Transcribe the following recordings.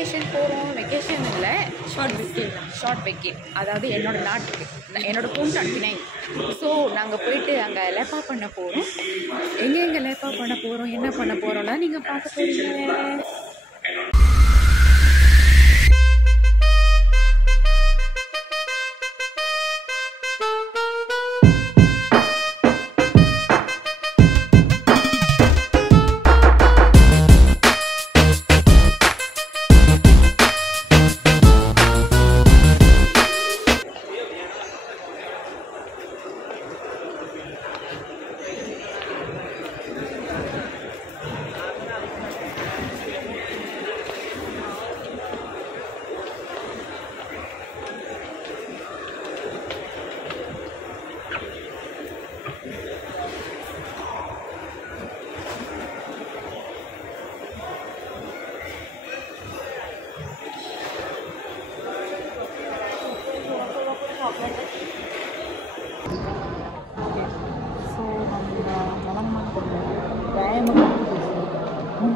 Vacation போகிறோம். Vacation இல்லை, short வெக்கே, அதாவது என்னோடய நாட்டுக்கு, என்னோடய ஹோம்டவுன் பினாங். ஸோ நாங்கள் போயிட்டு அங்கே லேப்பா பண்ண போகிறோம். எங்கே லேப்பா பண்ண போகிறோம், என்ன பண்ண போகிறோம்னா நீங்கள் பார்க்க போகிறீங்க.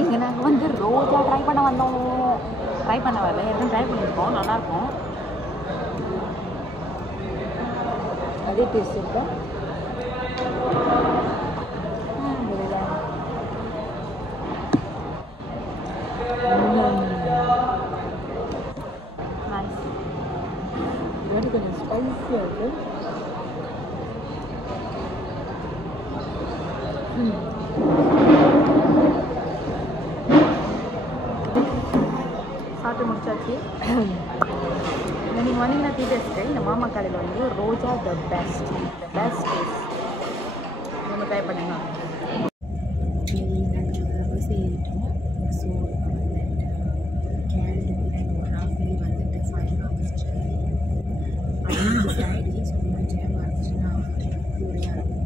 இங்கே நாங்கள் வந்து ரோஜா ட்ரை பண்ண வந்தோம். ட்ரை பண்ண வரல, எதுவும் ட்ரை பண்ணியிருக்கோம், நல்லாயிருக்கும். அதே டேஸ்ட் இருக்கும். இது வந்து கொஞ்சம் ஸ்பைஸியாக இருக்குது. சாப்பிட்டு முடிச்சாச்சு. நீங்கள் வந்தீங்கன்னா டீச்சர்ஸ்க்கு இந்த மாமா கடையில் வந்து ரோஜா த பெஸ்ட் டேஸ்ட் நீங்கள் ட்ரை பண்ணிக்கலாம். நாங்கள் பஸ் ஏறிட்டோம். ஸோ கேரளா ஹாஃப்லி வந்துட்டு 5 hours ஜர்னி. அது ஃப்ரைடே, ஸோ கொஞ்சம் டைம் ஆச்சுன்னா கூடியாக இருக்கும்.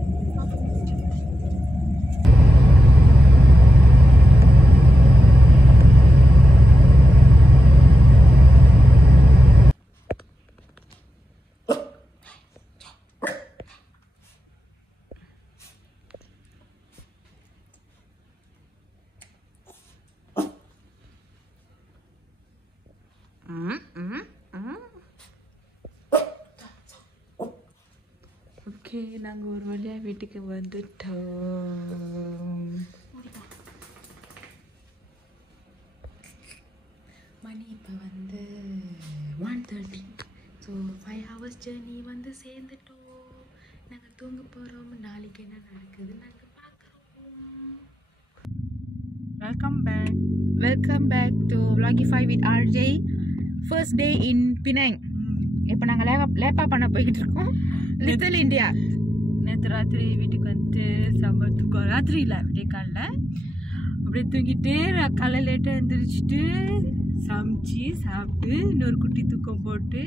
ஓகே, நாங்கள் ஒரு வழியாக வீட்டுக்கு வந்துட்டோம். மணி இப்போ வந்து 1:30. ஸோ 5 hours ஜர்னி வந்து சேர்ந்துட்டோம். நாங்கள் தூங்க போகிறோம். நாளைக்கு என்ன நடக்குது நாங்கள் பார்க்குறோம். Welcome back to Vlogify with RJ. First day in Penang. இப்போ நாங்கள் லேப்பா பண்ண போய்கிட்டு இருக்கோம். Little India. நேற்று ராத்திரி வீட்டுக்கு வந்துட்டு செம்ம தூக்கம். ராத்திரி இல்லை, விடிய காலைல அப்படியே தூங்கிட்டு காலையில் லேட்டாக எழுந்திரிச்சிட்டு சமைச்சி சாப்பிட்டு இன்னொரு குட்டி தூக்கம் போட்டு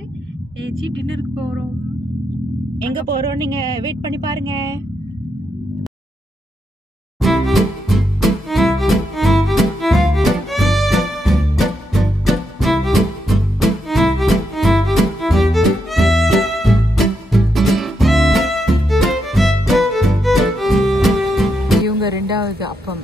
ஏச்சி டின்னருக்கு போகிறோம். எங்கே போகிறோம் நீங்கள் வெயிட் பண்ணி பாருங்கள். ரெண்டாவது அப்பம்.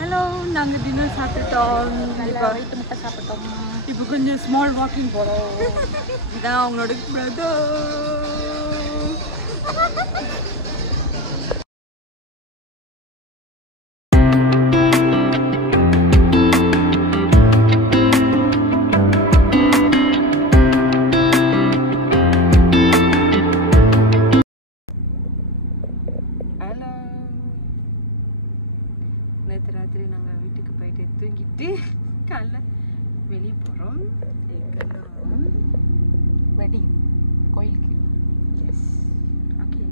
ஹலோ, நாங்கள் டின்னர் சாப்பிட்டுட்டோம். முட்டை சாப்பிட்டோம். இப்போ கொஞ்சம் ஸ்மால் வாக்கிங் போகிறோம். இதான் அவங்களோட பிரதர். நேற்று ராத்திரி நாங்கள் வீட்டுக்கு போயிட்டு தூங்கிட்டு காலைல வெளியே போகிறோம். வெட்டிங் கோயிலுக்கு. S, okay.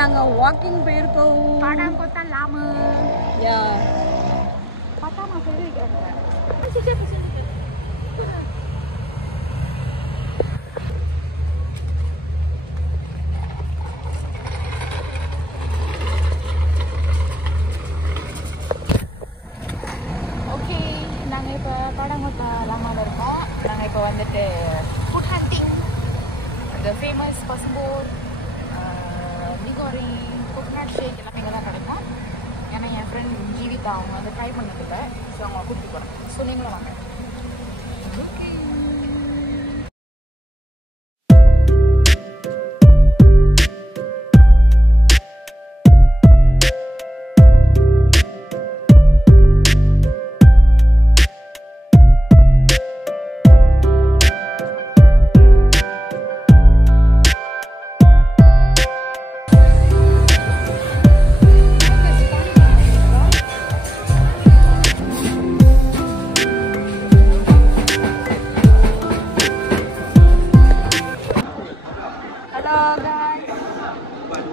நாங்கள் வாக்கிங் போயிருக்கோம். படம் கொத்தா லாமு யா பார்த்தா நான் சொல்லி வைக்கிறேன். ஓகே, நாங்கள் இப்போ படங்கொத்தா லாமாவில் இருக்கோம். நாங்கள் இப்போ வந்துட்டு ஃபுட் ஹண்டிங், இந்த ஃபேமஸ் பசும்போர் மிகோரி கோகனட் ஷேக் எல்லாமே இங்கே தான் கிடைக்கும். ஏன்னா என் ஃப்ரெண்ட் ஜீவிதா அவங்க வந்து ட்ரை பண்ணதில்ல, ஸோ அவங்க கூப்பிட்டு போகிறேன். ஸோ நீங்களும் வாங்க. ஓகே,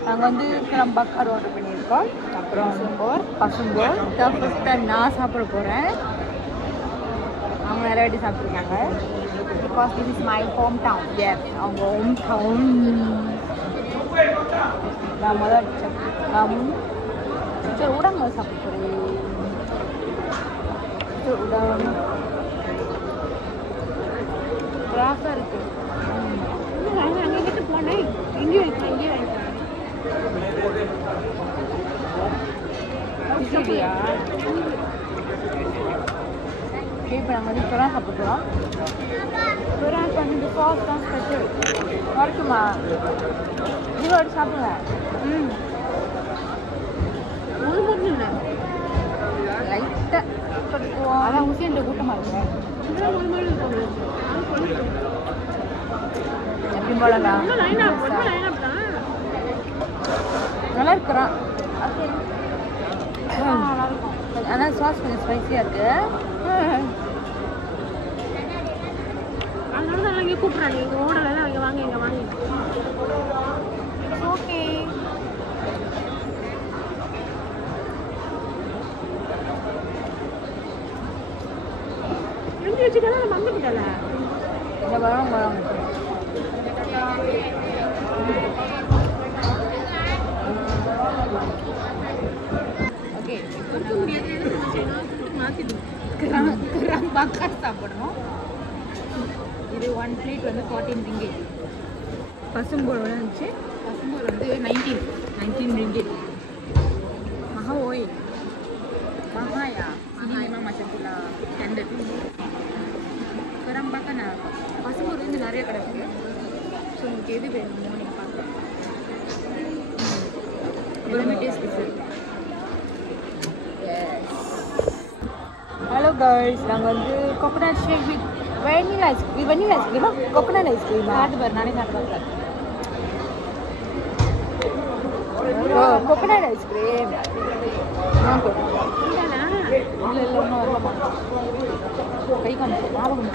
நாங்கள் வந்து கிளம்பாக்கார் ஆர்டர் பண்ணியிருக்கோம். அப்புறம் பசும்போர் தான் ஃபஸ்ட் டைம் நான் சாப்பிட போகிறேன். அவங்க நிறைய வாட்டி சாப்பிட்ருக்காங்க. Because this is my home town. S, அவங்க ஹோம் டவுன். நான் முதல் சரி உடம்பு சாப்பிட போகிறேன். உடம்பு கிராஸாக இருக்குது. அங்கே கிட்ட போனேன். இங்கேயும் வைக்கலாம், இங்கேயும் வைக்கலாம். இப்போ நாங்கள் வந்து சுறா சாப்பிட்றோம். சுறாக்கு வந்து இந்த சாஸ் தான் ஸ்பெஷல். வரைக்குமா நீங்கள் ஒரு சாப்பிடுங்க. ஒரு மட்டும் இல்லை, லைட்டாக கட்டுவோம். அதான் உசியன்ட்டு கூட்டமாக இருக்கேன். எப்படி போலண்ணா நல்லா இருக்கிறான். நல்லா இருக்கும். ஆனால் சாஸ் கொஞ்சம் ஸ்பைஸியாக இருக்கு. அதனால தான் இங்கே கூப்பிட்றாங்க. எங்கள் ஓனரில் தான் அங்கே வாங்க, இங்கே வாங்க. ஓகே, எழுதி வச்சுக்கலாம். நம்ம அங்கே கிட்டல இந்த வரோம் வரோம். ஓகே, கிராம்பாக்கா சாப்பிடணும். இது 1 பிளேட் வந்து 14 ரிங்கிட். பசும்போர் இருந்துச்சு. பசும்போர் வந்து 19 ரிங்கிட். மகா ஓய் மகாயா மகாயா macam pula standard. கிராம்பாக்கா நான் பசும்போர் வந்து நிறைய கிடக்கு. ஸோ உங்களுக்கு எது வேணுமோ நீங்கள் பார்க்கலாம். எல்லாமே டேஸ்ட் டிஃப்ரெண்ட். ஹலோ கேர்ள்ஸ், நாங்கள் வந்து coconut shake with vanilla ஐஸ்கிரீமா coconut ஐஸ்கிரீமா அது பாரு. நானே சாப்பிட்றேன். கோகோனட் ஐஸ்கிரீம் இல்லை இன்னும் வரலாமா? கை காமிச்சு ஞாபகம்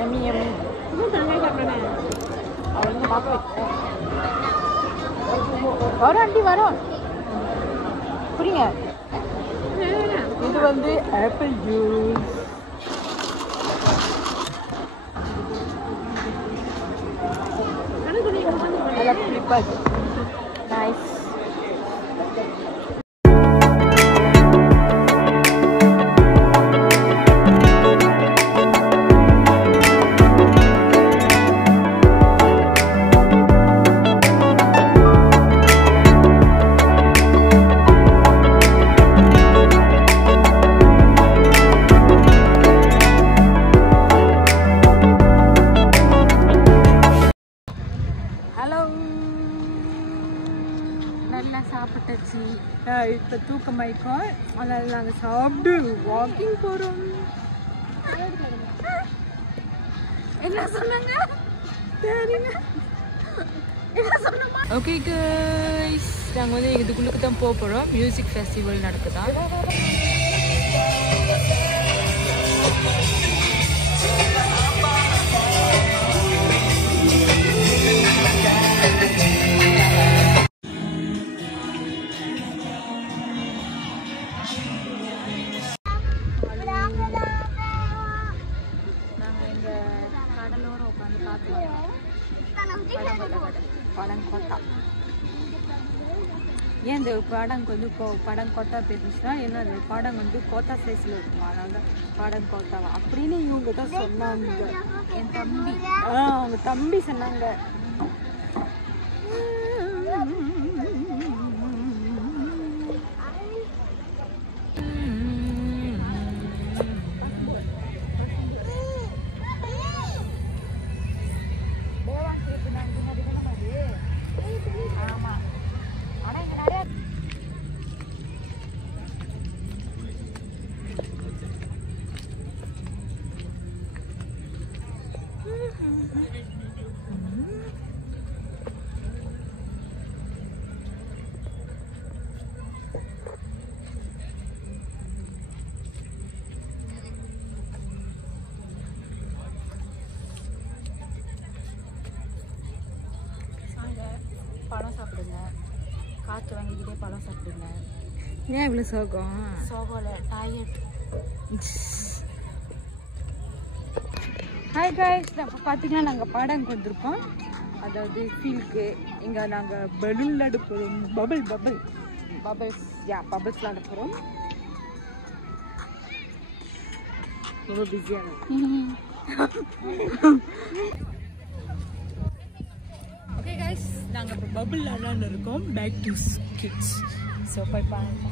யம்மி யம்மி. அவங்க பார்க்க வரும் ஆண்டி வரும். புரியுங்க. இது வந்து ஆப்பிள் ஜூஸ். நல்லா புளிப்பாக நைஸ். நல்லா சாப்பிட்டாச்சு. இப்போ தூக்கமாயிக்கும். அதனால நாங்கள் சாப்பிட்டு வாக்கிங் போகிறோம். என்ன சொன்னாங்க தெரியுங்க? என்ன சொன்னாங்க? ஓகே கைஸ், நாங்கள் வந்து இதுக்குள்ளுக்கு தான் போக போகிறோம். மியூசிக் ஃபெஸ்டிவல் நடக்குதா. கடலோரம் உட்காந்து பார்க்கலாம். படங்கோட்டா. ஏன் இந்த படம் வந்து படங்கோட்டா பேருந்துச்சுன்னா என்னது படம் வந்து கோட்டா சைஸில் இருக்குமா, அதனால படங்கோட்டாவா அப்படின்னு இவங்க தான் சொன்னாங்க. என் தம்பி அவங்க தம்பி சொன்னாங்க. பழம் சாப்பிடுங்க, காற்று வாங்கிக்கிட்டே பழம் சாப்பிடுங்க. ஏன் இவ்வளோ சோகம்? சோகம்ல டயர்ட். ஹாய் காய்ஸ், இப்போ பார்த்தீங்கன்னா நாங்கள் படங்கு வந்திருக்கோம். அதாவது ஃபீல்க்கு இங்கே நாங்கள் பலூன் விளாட போகிறோம். பபிள்ஸ் விளாட போகிறோம். ரொம்ப பிஸியான ஓகே கைஸ், நாங்கள் இப்போ பபிள் விளாட்லான்னு இருக்கோம். Back to kids. ஸோ போய் பாருங்க.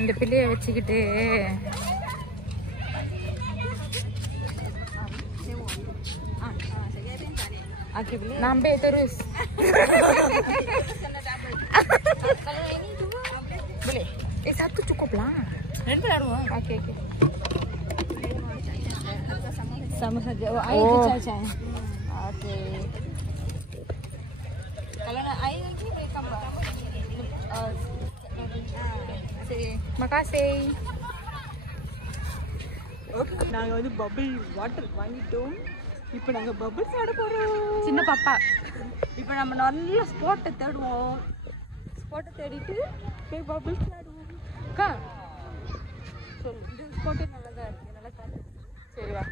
இந்த பிள்ளையை வச்சுக்கிட்டு nambe terus. Boleh? Satu cukup lah. Nanti baru. Oke. Sama saja. Oh, air dicacah. Oke. Kalau nak air lagi boleh tambah. Makasih. Okay, நாங்கள் வந்து பபிள் வாட்டர் வாங்கிட்டோம். இப்போ நாங்கள் பபிள்ஸ் ஆட போகிறோம். சின்ன பாப்பா. இப்போ நம்ம நல்ல ஸ்பாட்டை தேடுவோம். ஸ்பாட்டை தேடிட்டு போய் பபிள்ஸ் ஆடுவோம். அக்கா சொல்லு, இந்த ஸ்பாட்டே நல்லா தான் இருக்குது, நல்லா காட்டு. சரி வா.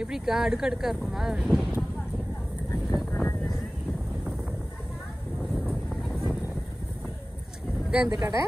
எப்படிக்கா அடுக்கடுக்கா இருக்குமா? இதான் இந்த கடை.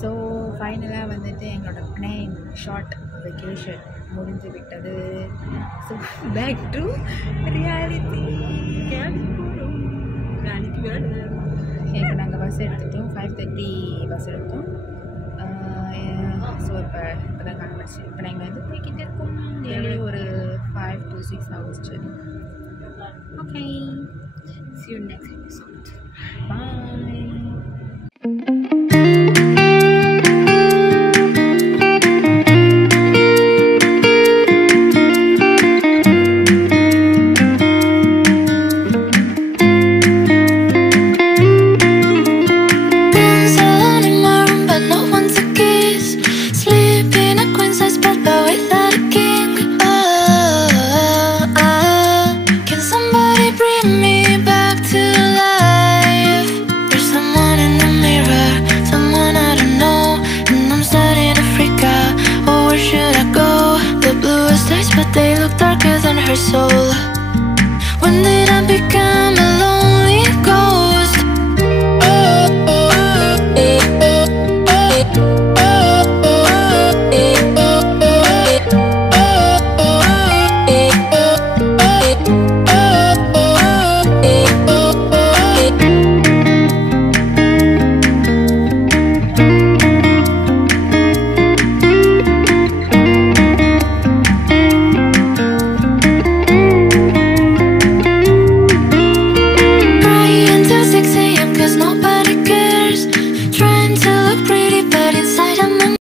ஸோ ஃபைனலாக வந்துட்டு எங்களோட பிளான் ஷார்ட் வெக்கேஷன் முடிஞ்சு விட்டது. So back to reality. இப்போ நாங்கள் பஸ் எடுத்துட்டோம். 5:30 பஸ் எடுத்தோம். ஸோ இப்போ தான் காணப்படுச்சு. இப்போ நாங்கள் வந்து போய்கிட்டே இருக்கோம். நியர்லி ஒரு 5 to 6 hours journey. Okay, see you next episode. Bye. they look darker than her soul. When did I become